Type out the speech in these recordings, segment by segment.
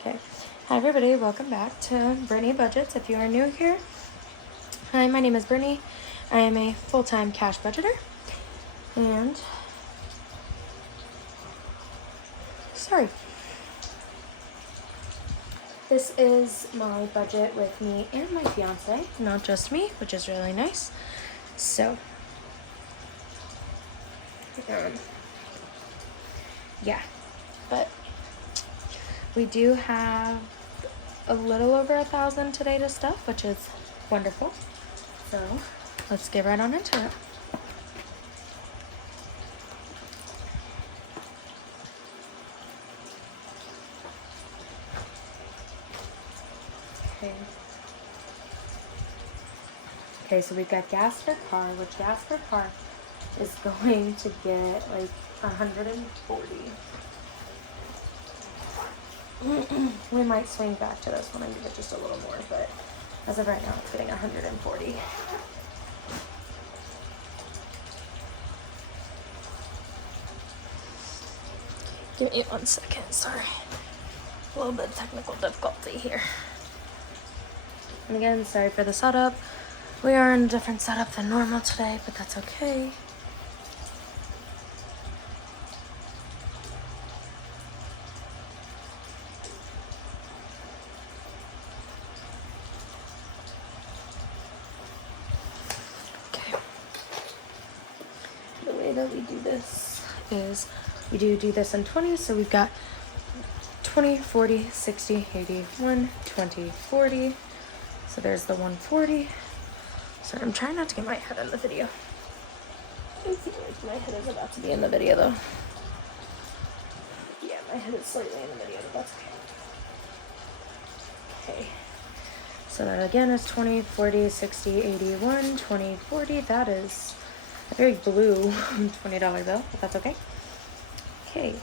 Okay. Hi everybody, welcome back to Brittany Budgets. If you are new here, hi, my name is Brittany. I am a full-time cash budgeter. And this is my budget with me and my fiance, not just me, which is really nice. So, yeah, but we do have a little over 1,000 today to stuff, which is wonderful. So let's get right on into it. Okay, so we've got gas for car, which gas for car is going to get like 140. We might swing back to this one and give it just a little more, but as of right now, it's getting 140. Give me 1 second, sorry. A little bit of technical difficulty here. And again, sorry for the setup. We are in a different setup than normal today, but that's okay. The way that we do this is we do this in 20s, so we've got 20, 40, 60, 80, 1, 20, 40. So there's the 140. So I'm trying not to get my head in the video. I feel like my head is about to be in the video though. Yeah, my head is slightly in the video, but that's okay. Okay. So that again is 20, 40, 60, 81, 20, 40. That is a very blue $20 bill, but that's okay. Okay.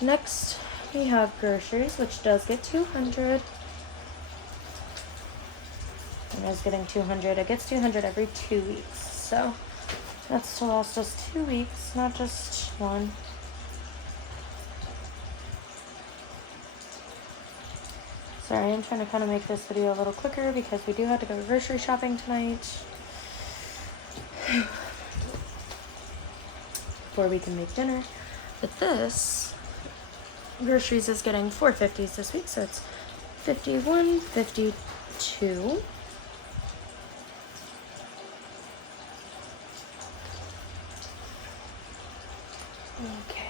Next, we have groceries, which does get 200. And it's getting 200. It gets 200 every 2 weeks. So that's to last us 2 weeks, not just one. Sorry, I'm trying to kind of make this video a little quicker because we do have to go grocery shopping tonight. Before we can make dinner. But this groceries is getting 450s this week, so it's 51, 52. Okay.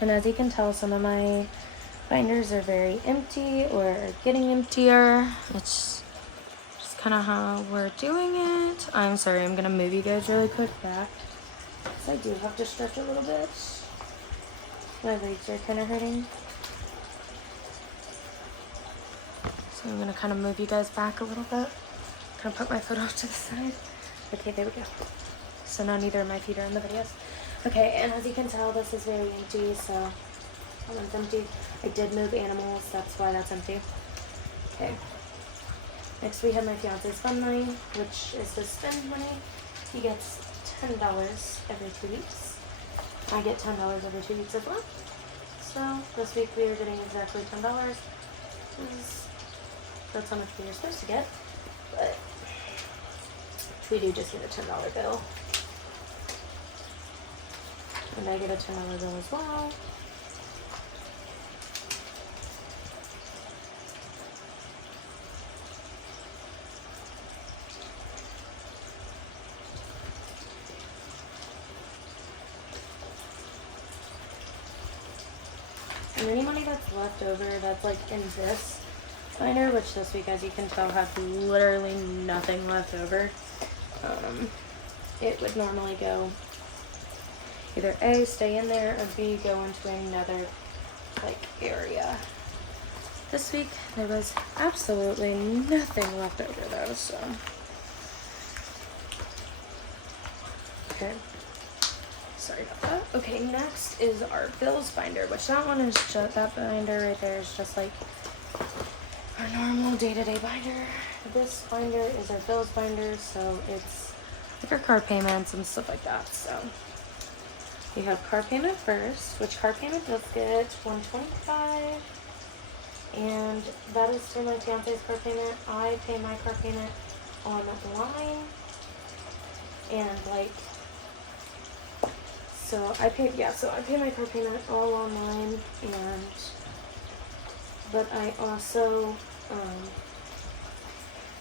And as you can tell, some of my binders are very empty or are getting emptier. It's just kind of how we're doing it. I'm sorry, I'm gonna move you guys really quick back because I do have to stretch a little bit. My legs are kind of hurting. So I'm gonna kind of move you guys back a little bit. Kind of put my foot off to the side. Okay, there we go. So now neither of my feet are in the videos. Okay, and as you can tell, this is very empty, so that one's empty. I did move animals, that's why that's empty. Okay. Next we have my fiance's fun money, which is his spend money. He gets $10 every 2 weeks. I get $10 every 2 weeks as well. So this week we are getting exactly $10. That's how much we were supposed to get, but we do just get a $10 bill. And I get a $10 bill as well. And any money that's left over that's like in this binder, which this week, as you can tell, has literally nothing left over. It would normally go either A, stay in there, or B, go into another like area. This week there was absolutely nothing left over though, so okay. Sorry about that. Okay, next is our bills binder, which that one is just, that binder right there is just like our normal day-to-day binder. This binder is our bills binder, so it's like our car payments and stuff like that. So we have car payment first, which car payment does get $125, and that is for my fiance's car payment. I pay my car payment online, and like, so I pay my car payment all online, but I also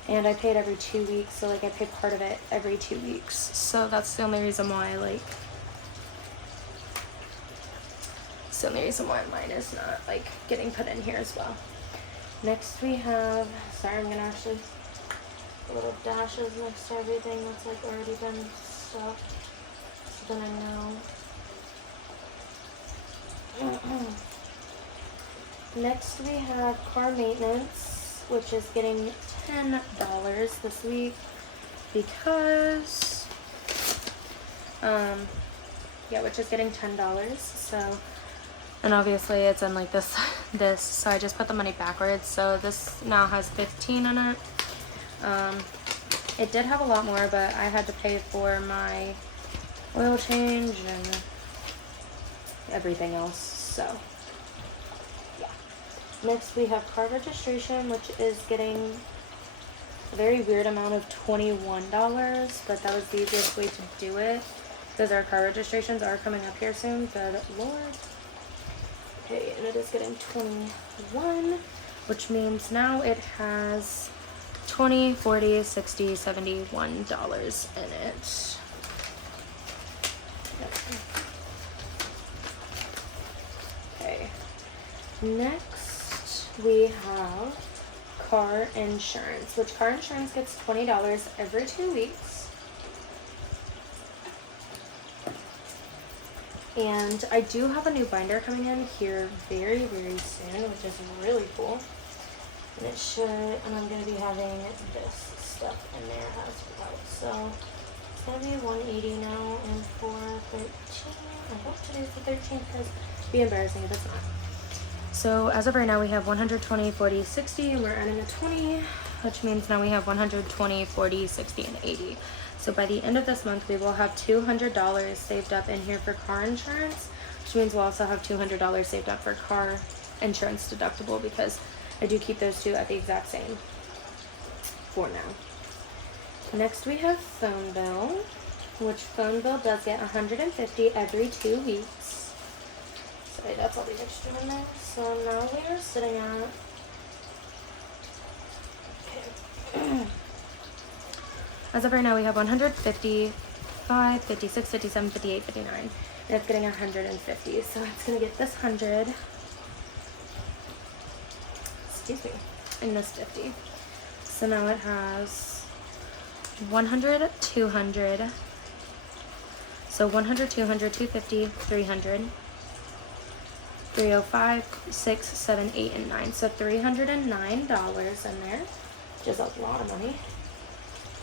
and I pay it every 2 weeks, so like I pay part of it every 2 weeks. So that's the only reason why mine is not like getting put in here as well. Next we have, sorry, I'm gonna actually little dashes next to everything that's like already been stuffed, so then I know. Next we have car maintenance, which is getting $10 this week because, which is getting $10. So, and obviously it's in like this, so I just put the money backwards. So this now has 15 in it. It did have a lot more, but I had to pay for my oil change and everything else, so. Next we have car registration, which is getting a very weird amount of $21, but that was the easiest way to do it because our car registrations are coming up here soon, good lord. Okay, and it is getting 21, which means now it has $20, $40, $60, $71 in it. Yep. Okay, next we have car insurance, which car insurance gets $20 every 2 weeks. And I do have a new binder coming in here very, very soon, which is really cool. And it should, and I'm going to be having this stuff in there as well. So it's going to be $180 now and $413. I hope today's the 13th because it'd be embarrassing if it's not. So as of right now, we have 120, 40, 60. We're adding a 20, which means now we have 120, 40, 60, and 80. So by the end of this month, we will have $200 saved up in here for car insurance, which means we'll also have $200 saved up for car insurance deductible because I do keep those two at the exact same for now. Next, we have phone bill, which phone bill does get $150 every 2 weeks. Sorry, that's all the extra in there. So now we are sitting at, okay. As of right now, we have 155, 56, 57, 58, 59. And it's getting 150. So it's going to get this 100, excuse me, and this 50. So now it has 100, 200. So 100, 200, 250, 300. 305, 6, 7, 8, and 9. So $309 in there, which is a lot of money.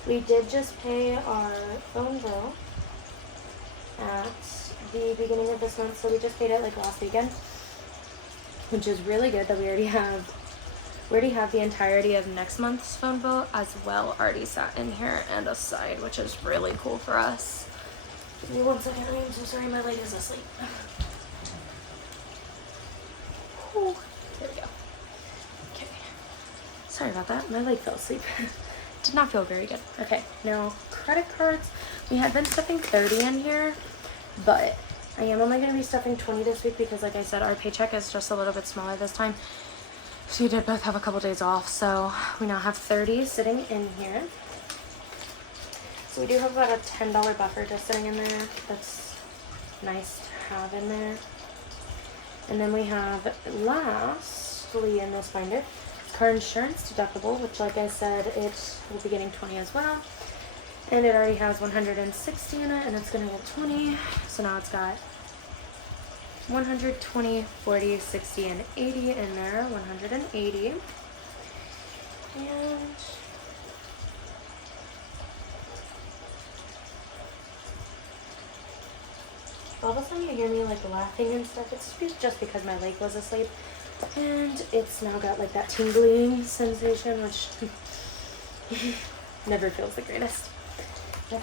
We did just pay our phone bill at the beginning of this month, so we just paid it like last weekend, which is really good that we already have the entirety of next month's phone bill as well already sat in here and aside, which is really cool for us. Give me 1 second, I'm so sorry, my leg is asleep. Ooh, there we go. Okay. Sorry about that. My leg fell asleep. Did not feel very good. Okay, now credit cards. We had been stuffing 30 in here, but I am only going to be stuffing 20 this week because, like I said, our paycheck is just a little bit smaller this time. So we did both have a couple days off, so we now have 30 sitting in here. So we do have about a $10 buffer just sitting in there. That's nice to have in there. And then we have, lastly in this binder, car insurance deductible, which, like I said, it will be getting 20 as well. And it already has 160 in it, and it's going to get 20. So now it's got 120, 40, 60, and 80 in there. 180. And all of a sudden you hear me like laughing and stuff. It's just because my leg was asleep. And it's now got like that tingling sensation, which never feels the greatest. Okay,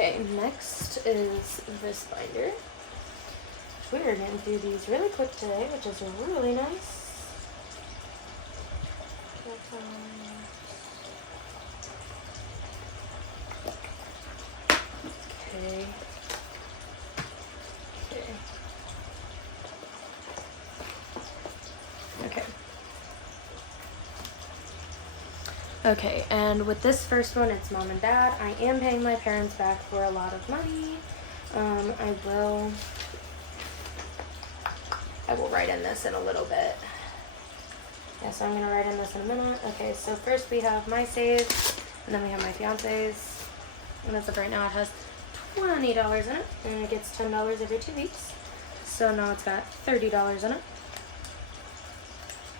Okay, next is this binder. We are getting through these really quick today, which is really nice. Okay. Okay. Okay, and with this first one, it's mom and dad. I am paying my parents back for a lot of money. I will write in this in a little bit. Yeah, so I'm gonna write in this in a minute. Okay, so first we have my saves, and then we have my fiance's. And as of right now, it has $20 in it, and it gets $10 every 2 weeks. So now it's got $30 in it.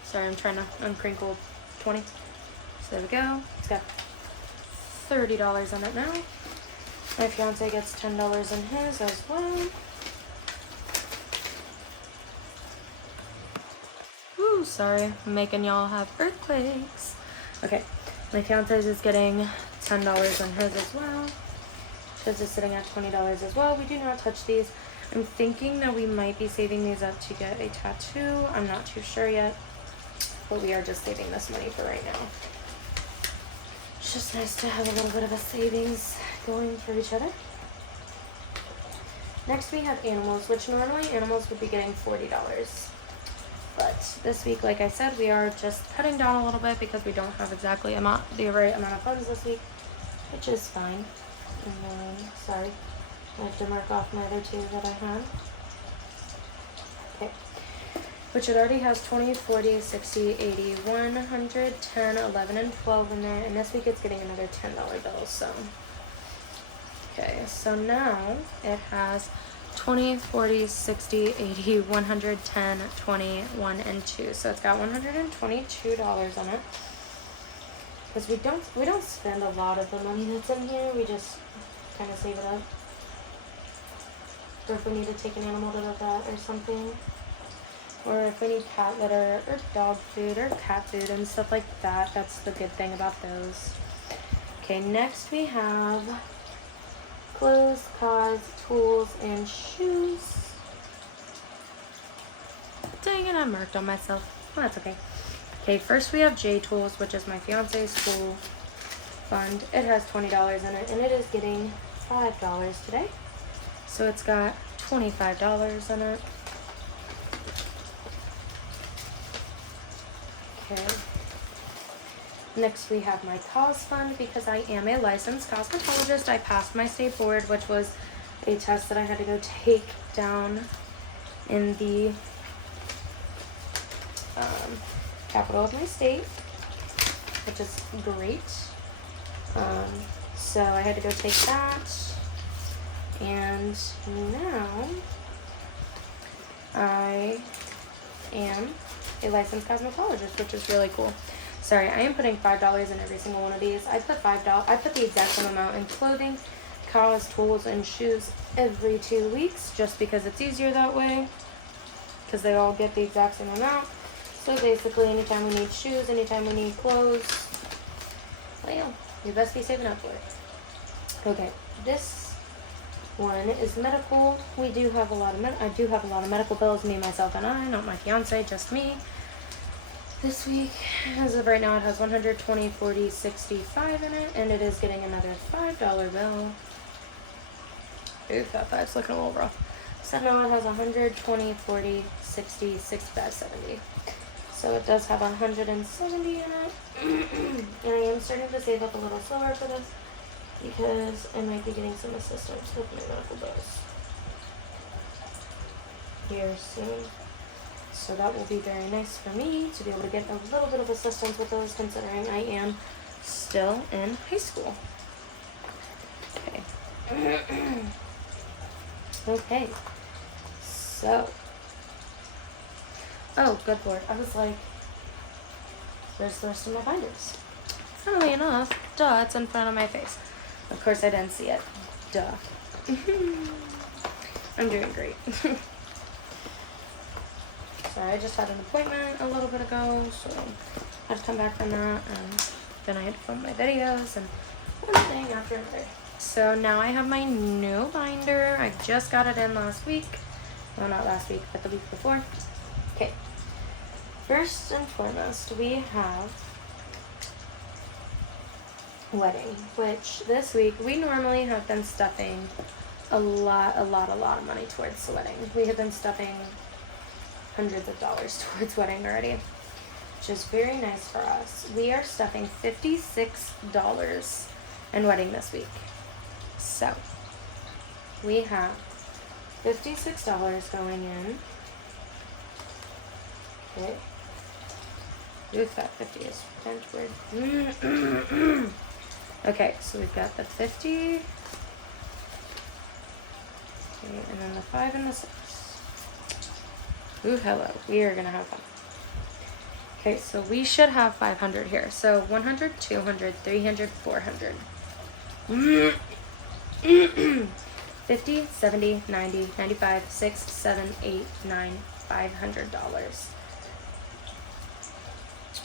Sorry, I'm trying to uncrinkle 20. So there we go. It's got $30 in it now. My fiance gets $10 in his as well. Ooh, sorry, I'm making y'all have earthquakes. Okay, my fiance's is getting $10 in his as well. His is sitting at $20 as well. We do not touch these. I'm thinking that we might be saving these up to get a tattoo. I'm not too sure yet, but we are just saving this money for right now. It's just nice to have a little bit of a savings going for each other. Next we have animals, which normally animals would be getting $40. But this week, like I said, we are just cutting down a little bit because we don't have exactly the right amount of funds this week, which is fine. And then, sorry, I have to mark off my other two that I had. Okay. Which it already has 20, 40, 60, 80, 100, 10, 11, and 12 in there. And this week it's getting another $10 bill, so. Okay, so now it has 20, 40, 60, 80, 110, 20, 1, and 2. So it's got $122 on it. Because we don't spend a lot of the money that's in here. We just kind of save it up. Or if we need to take an animal to the vet or something. Or if we need cat litter or dog food or cat food and stuff like that. That's the good thing about those. Okay, next we have clothes, cars, tools, and shoes. Dang it, I marked on myself. Oh, that's okay. Okay, first we have J Tools, which is my fiance's school fund. It has $20 in it, and it is getting $5 today. So it's got $25 in it. Okay. Next we have my cause fund because I am a licensed cosmetologist. I passed my state board, which was a test that I had to go take down in the capital of my state, which is great. So I had to go take that, and now I am a licensed cosmetologist, which is really cool. Sorry, I am putting $5 in every single one of these. I put the exact same amount in clothing, cars, tools, and shoes every 2 weeks, just because it's easier that way, because they all get the exact same amount. So basically, anytime we need shoes, anytime we need clothes, well, you best be saving up for it. Okay, this one is medical. I do have a lot of medical bills, me, myself, and I, not my fiance, just me. This week, as of right now, it has 120, 40, 65 in it, and it is getting another $5 bill. Ooh, that $5's looking a little rough. So now it has 120, 40, 60, 65, 70. So it does have 170 in it. And I am starting to save up a little slower for this because I might be getting some assistance with my medical bills here soon. So that will be very nice for me to be able to get a little bit of assistance with those, considering I am still in high school. Okay. Okay. So. Oh, good Lord. I was like, where's the rest of my binders? Funnily enough, duh, it's in front of my face. Of course I didn't see it. Duh. I'm doing great. Sorry, I just had an appointment a little bit ago, so I had to come back from that, and then I had to film my videos, and one thing after another. so now I have my new binder. I just got it in last week. Well, not last week, but the week before. Okay. First and foremost, we have wedding, which this week we normally have been stuffing a lot of money towards the wedding. We have been stuffing hundreds of dollars towards wedding already, which is very nice for us. We are stuffing $56 in wedding this week. So we have $56 going in. Okay. Oof, that 50 is bent weird. Okay, so we've got the 50. Okay, and then the 5 and the 6. Ooh, hello. We are gonna have fun. Okay, so we should have 500 here. So 100, 200, 300, 400. 50, 70, 90, 95, 6, 7, 8, 9, $500.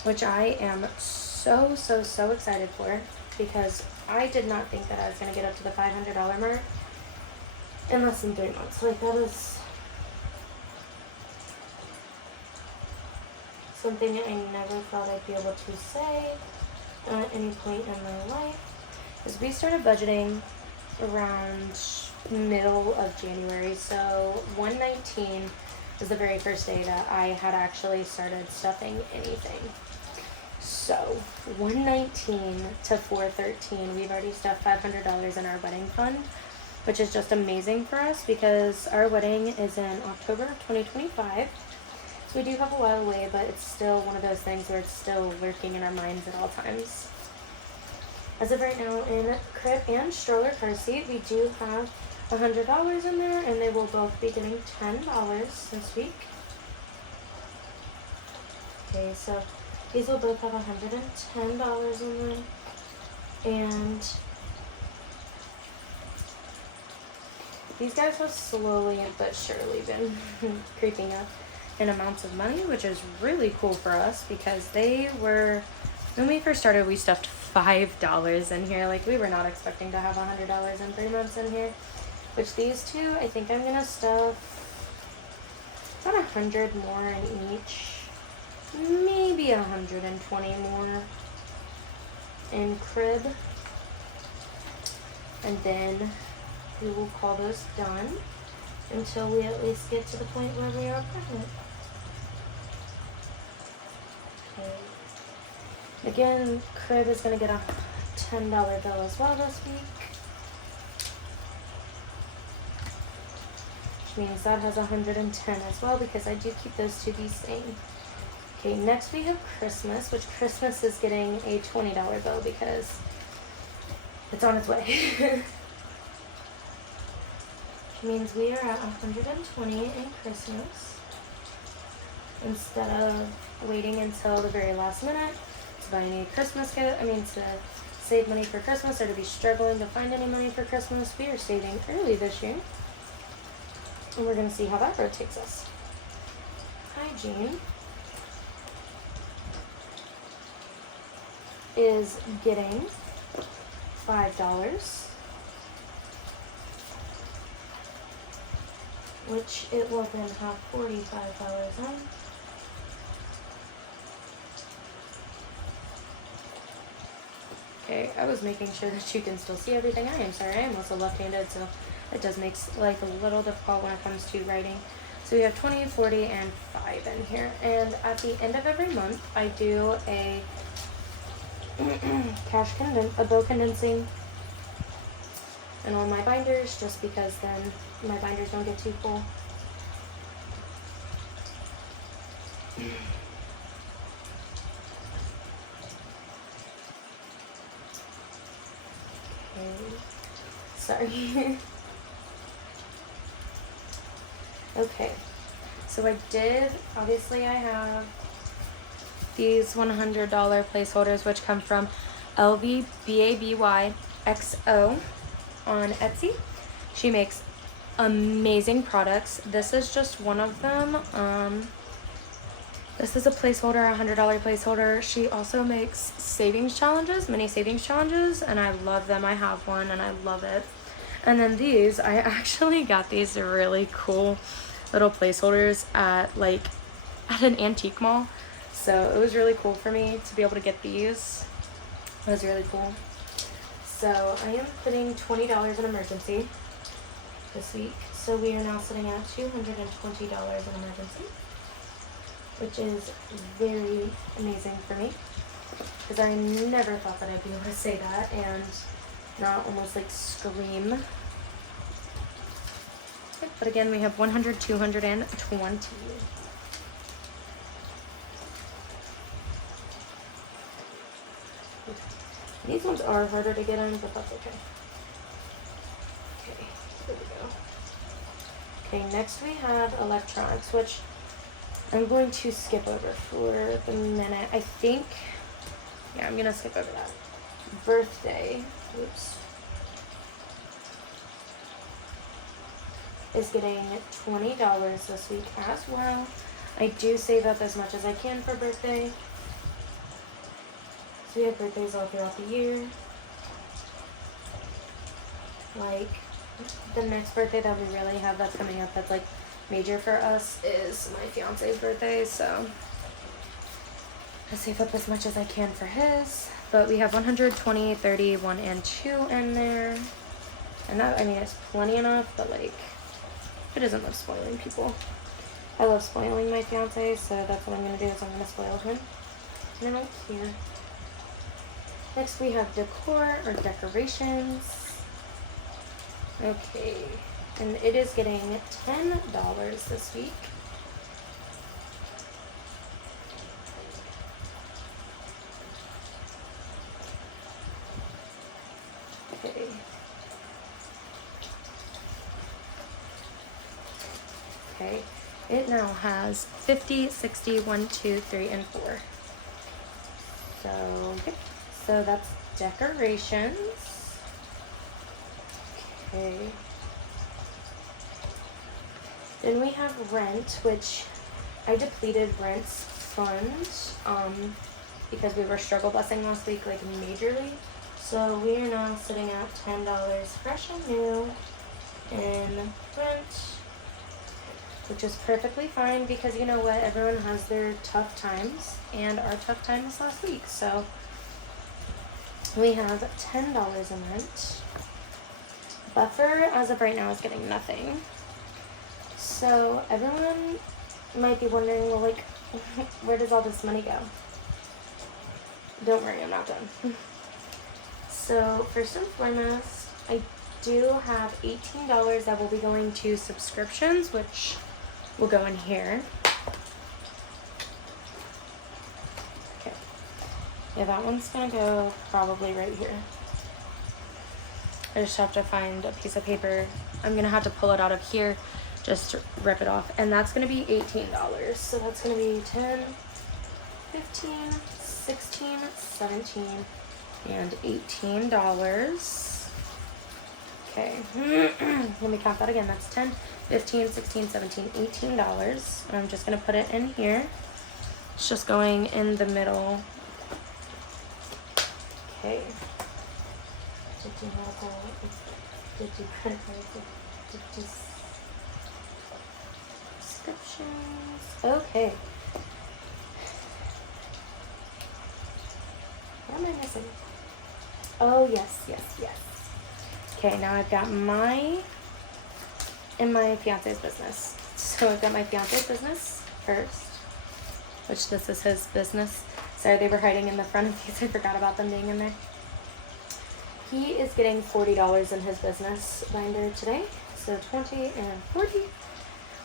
Which I am so excited for, because I did not think that I was going to get up to the $500 mark in less than 3 months. Like, that is something I never thought I'd be able to say at any point in my life. Because we started budgeting around middle of January, so 1/19 was the very first day that I had actually started stuffing anything. So 1/19 to 4/13, we've already stuffed $500 in our wedding fund, which is just amazing for us because our wedding is in October of 2025. So we do have a while away, but it's still one of those things where it's still lurking in our minds at all times. As of right now, in crib and stroller car seat, we do have $100 in there, and they will both be getting $10 this week. Okay, so these will both have $110 in them, and these guys have slowly but surely been creeping up in amounts of money, which is really cool for us because they were, when we first started, we stuffed $5 in here. Like, we were not expecting to have $100 in 3 months in here, which these two, I think I'm gonna stuff about 100 more in each. Maybe 120 more in crib, and then we will call those done until we at least get to the point where we are pregnant. Okay. Again, crib is going to get a $10 bill as well this week, which means that has 110 as well because I do keep those two the same. Okay, next we have Christmas, which Christmas is getting a $20 bill because it's on its way. Which means we are at 120 in Christmas instead of waiting until the very last minute to buy any Christmas gift. To save money for Christmas or to be struggling to find any money for Christmas. We are saving early this year, and we're going to see how that road takes us. Hygiene is getting $5, which it will then have $45 in. Okay, I was making sure that you can still see everything. I am sorry, I am also left-handed, so it does make life a little difficult when it comes to writing. So we have 20, 40, and 5 in here. And at the end of every month, I do a a bill condensing in all my binders, just because then my binders don't get too full. Okay. Sorry. Okay, so obviously I have these $100 placeholders, which come from lvbabyxo on Etsy. She makes amazing products. This is just one of them. This is a placeholder, a $100 placeholder. She also makes savings challenges, mini savings challenges, and I love them. I have one and I love it. And then these, I actually got these really cool little placeholders at an antique mall. So it was really cool for me to be able to get these. It was really cool. So I am putting $20 in emergency this week. So we are now sitting at $220 in emergency, which is very amazing for me because I never thought that I'd be able to say that and not almost like scream. Okay, but again, we have 100, 220. These ones are harder to get in, but that's okay. Okay, there we go. Okay, next we have electronics, which I'm going to skip over for the minute. I think, yeah, I'm gonna skip over that. Birthday, oops, is getting $20 this week as well. I do save up as much as I can for birthday. So we have birthdays all throughout the year. Like, the next birthday that we really have that's coming up that's like major for us is my fiance's birthday, so I save up as much as I can for his. But we have 120, 30, 1 and 2 in there. And that, I mean, it's plenty enough, but like, who doesn't love spoiling people? I love spoiling my fiance, so that's what I'm gonna do, is I'm gonna spoil him. And then right here. Next we have decor or decorations. Okay, and it is getting $10 this week. Okay. Okay, it now has 50, 60, 1, 2, 3, and 4. So, okay. So that's decorations. Okay. Then we have rent, which I depleted rent's fund because we were struggle busing last week, like majorly. So we are now sitting at $10 fresh and new in rent, which is perfectly fine because you know what? Everyone has their tough times, and our tough time was last week. So we have $10 in rent. Buffer, as of right now, is getting nothing. So everyone might be wondering, well, like, where does all this money go? Don't worry, I'm not done. So first and foremost, I do have $18 that will be going to subscriptions, which will go in here. Okay. Yeah, that one's gonna go probably right here. I just have to find a piece of paper. I'm gonna have to pull it out of here, just to rip it off. And that's gonna be $18. So that's gonna be 10, 15, 16, 17, and $18. Okay, let me count that again. That's 10, 15, 16, 17, $18. And I'm just gonna put it in here. It's just going in the middle. Okay. Subscriptions. Okay. What am I missing? Oh, yes. Okay, now I've got my fiance's business. So I've got my fiance's business first, which this is his business. Sorry, they were hiding in the front of these. I forgot about them being in there. He is getting $40 in his business binder today. So 20 and 40,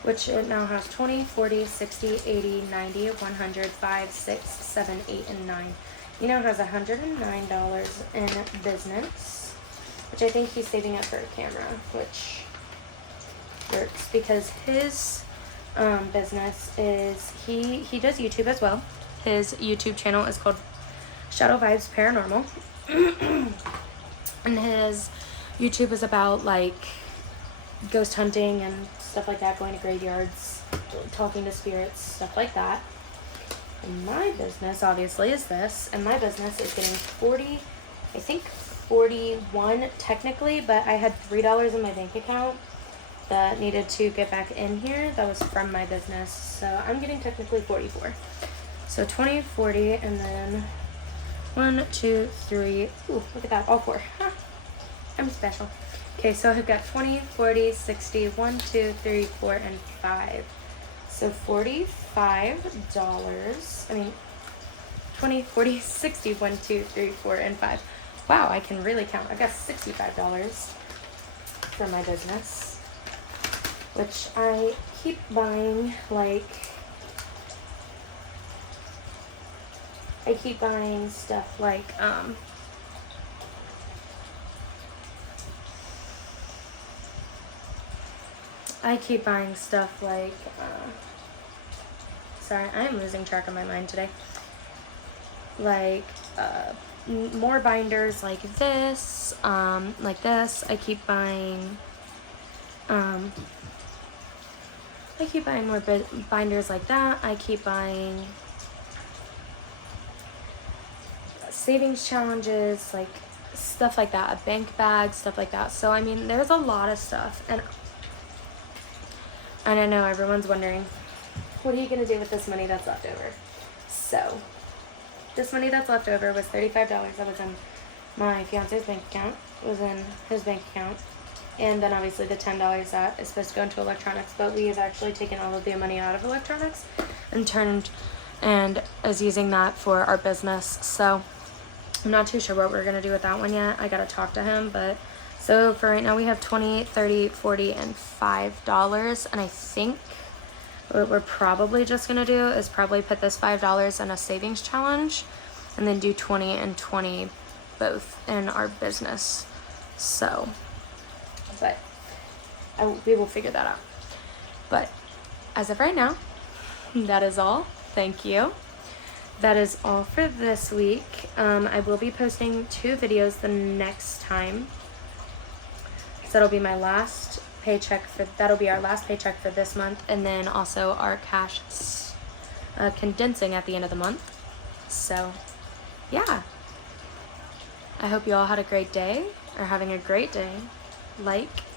which it now has 20, 40, 60, 80, 90, 100, 5, 6, 7, 8, and 9. He now has $109 in business, which I think he's saving up for a camera, which works because his business is, he does YouTube as well. His YouTube channel is called Shadow Vibes Paranormal. And his YouTube is about like ghost hunting and stuff like that, going to graveyards, talking to spirits, stuff like that. And my business obviously is this, and my business is getting 40, I think 41 technically, but I had $3 in my bank account that needed to get back in here. That was from my business, so I'm getting technically 44. So 20, 40, and then 1, 2, 3. Ooh, look at that, all 4. Huh. I'm special. Okay, so I've got 20, 40, 60, 1, 2, 3, 4, and 5. So $45. I mean, 20, 40, 60, 1, 2, 3, 4, and 5. Wow, I can really count. I got $65 for my business, which I keep buying, like, stuff like, sorry, I am losing track of my mind today. Like, more binders like this, I keep buying, more binders like that. I keep buying savings challenges, like stuff like that, a bank bag, stuff like that. So, I mean, there's a lot of stuff, and I know everyone's wondering, what are you going to do with this money that's left over? So, this money that's left over was $35 that was in my fiance's bank account, was in his bank account, and then obviously the $10 that is supposed to go into electronics, but we have actually taken all of the money out of electronics and is using that for our business. So I'm not too sure what we're going to do with that one yet. I got to talk to him, but so for right now we have 20, 30, 40, and $5, and I think what we're probably just going to do is probably put this $5 in a savings challenge and then do 20 and 20 both in our business. So, but we will figure that out. But as of right now, that is all. Thank you. That is all for this week. I will be posting 2 videos the next time. So that'll be my last paycheck that'll be our last paycheck for this month, and then also our cash condensing at the end of the month. So yeah, I hope you all had a great day, or having a great day.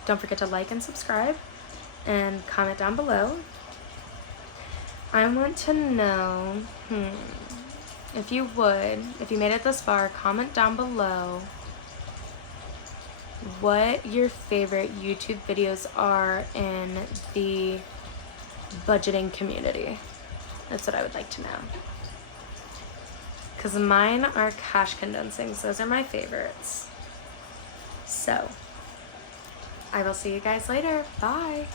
Don't forget to like and subscribe and comment down below. I want to know, if you made it this far, comment down below what your favorite YouTube videos are in the budgeting community. That's what I would like to know. Because mine are cash condensings. Those are my favorites. So, I will see you guys later. Bye.